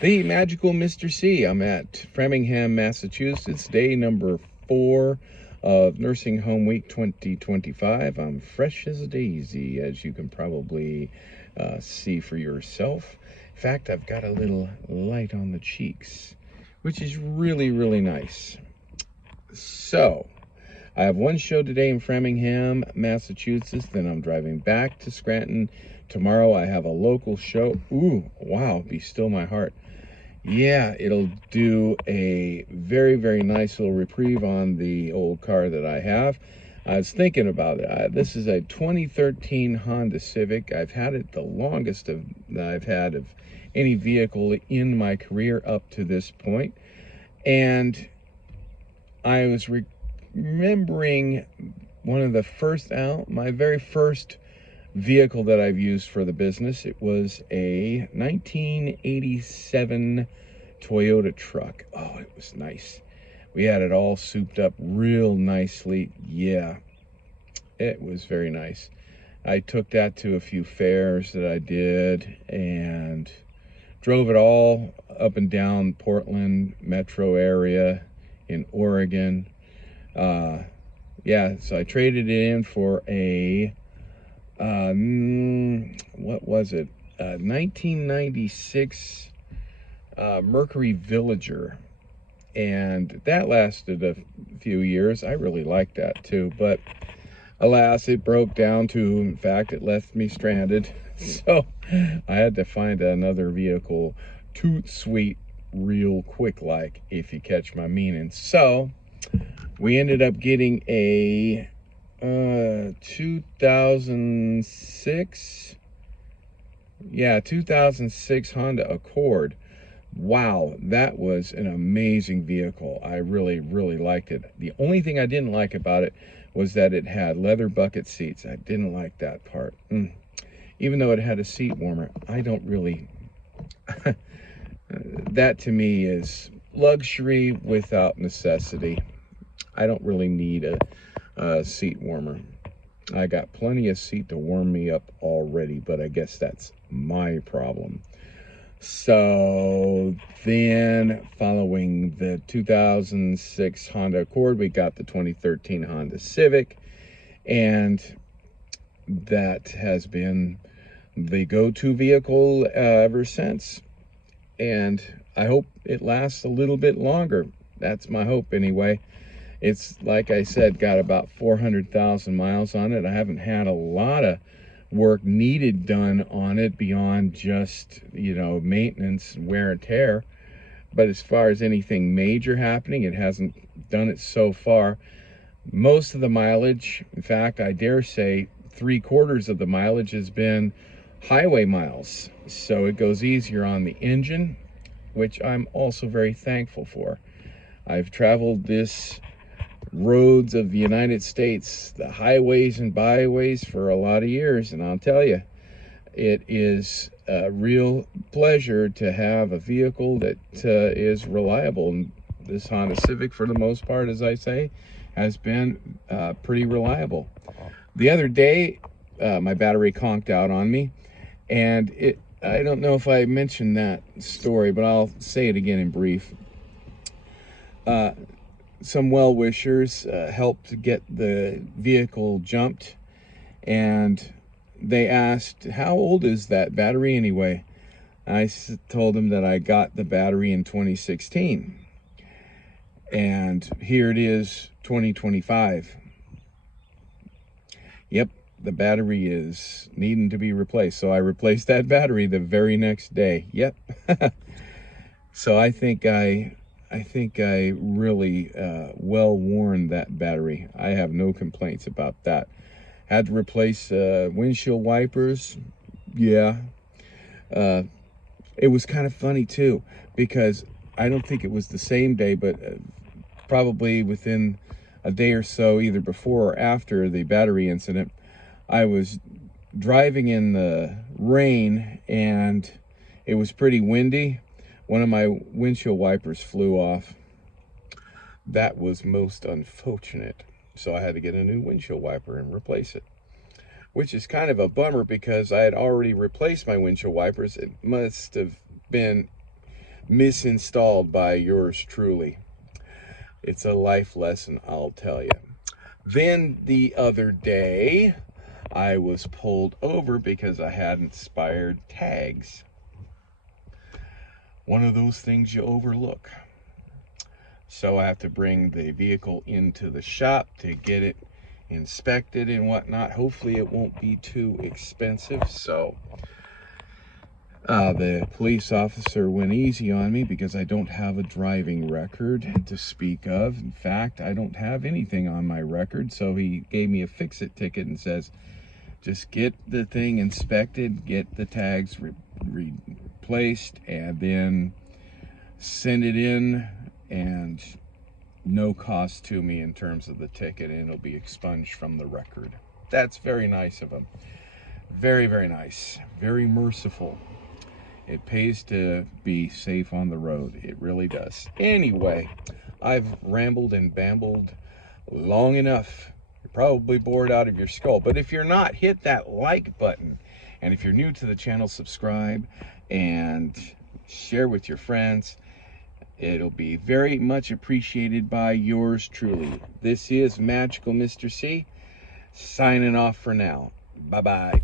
The magical Mr. C. I'm at Framingham, Massachusetts, day number 4 of Nursing Home Week 2025. I'm fresh as a daisy, as you can probably see for yourself. In fact, I've got a little light on the cheeks, which is really, really nice. So, I have one show today in Framingham, Massachusetts. Then I'm driving back to Scranton. Tomorrow I have a local show. Ooh, wow, be still my heart. Yeah, it'll do a very, very nice little reprieve on the old car that I have. I was thinking about it. This is a 2013 Honda Civic. I've had it the longest that I've had of any vehicle in my career up to this point. And I was remembering one of the first my very first vehicle that I've used for the business. It was a 1987 Toyota truck. Oh, it was nice. We had it all souped up real nicely. Yeah, it was very nice. I took that to a few fairs that I did and drove it all up and down Portland metro area in Oregon. Yeah, so I traded it in for a what was it? 1996 Mercury Villager, and that lasted a few years. I really liked that too, but alas, it broke down too. In fact, it left me stranded. So I had to find another vehicle, toot sweet, real quick, like, if you catch my meaning. So we ended up getting a 2006 Honda Accord. Wow, that was an amazing vehicle. I really, really liked it. The only thing I didn't like about it was that it had leather bucket seats. I didn't like that part. Even though it had a seat warmer, I don't really that to me is luxury without necessity. I don't really need a seat warmer. I got plenty of seat to warm me up already, but I guess that's my problem. So then, following the 2006 Honda Accord, we got the 2013 Honda Civic, and that has been the go-to vehicle ever since. And I hope it lasts a little bit longer. That's my hope anyway. It's, like I said, got about 400,000 miles on it. I haven't had a lot of work needed done on it beyond just, maintenance, wear and tear. But as far as anything major happening, it hasn't done it so far. Most of the mileage, in fact, I dare say 3/4 of the mileage has been highway miles. So it goes easier on the engine, which I'm also very thankful for. I've traveled this roads of the United States, the highways and byways, for a lot of years, and I'll tell you, it is a real pleasure to have a vehicle that is reliable. And this Honda Civic, for the most part, as I say, has been pretty reliable. The other day, my battery conked out on me, and I don't know if I mentioned that story, but I'll say it again in brief. Some well-wishers helped get the vehicle jumped, and they asked, how old is that battery anyway? I told them that I got the battery in 2016, and here it is, 2025. Yep, the battery is needing to be replaced, so I replaced that battery the very next day. Yep. So I think I really well worn that battery. I have no complaints about that. Had to replace windshield wipers. Yeah. It was kind of funny too, because I don't think it was the same day, but probably within a day or so, either before or after the battery incident, I was driving in the rain and it was pretty windy. One of my windshield wipers flew off. That was most unfortunate. So I had to get a new windshield wiper and replace it, which is kind of a bummer because I had already replaced my windshield wipers. It must have been misinstalled by yours truly. It's a life lesson, I'll tell you. Then the other day, I was pulled over because I hadn't expired tags. One of those things you overlook. So I have to bring the vehicle into the shop to get it inspected and whatnot. Hopefully it won't be too expensive. So the police officer went easy on me because I don't have a driving record to speak of. In fact, I don't have anything on my record. So he gave me a fix-it ticket and says, just get the thing inspected, get the tags replaced, and then send it in, and no cost to me in terms of the ticket, and it'll be expunged from the record. That's very nice of him. Very, very nice. Very merciful. It pays to be safe on the road. It really does. Anyway, I've rambled and bambled long enough. You're probably bored out of your skull. But if you're not, hit that like button. And if you're new to the channel, subscribe and share with your friends. It'll be very much appreciated by yours truly. This is Magical Mr. C, signing off for now. Bye-bye.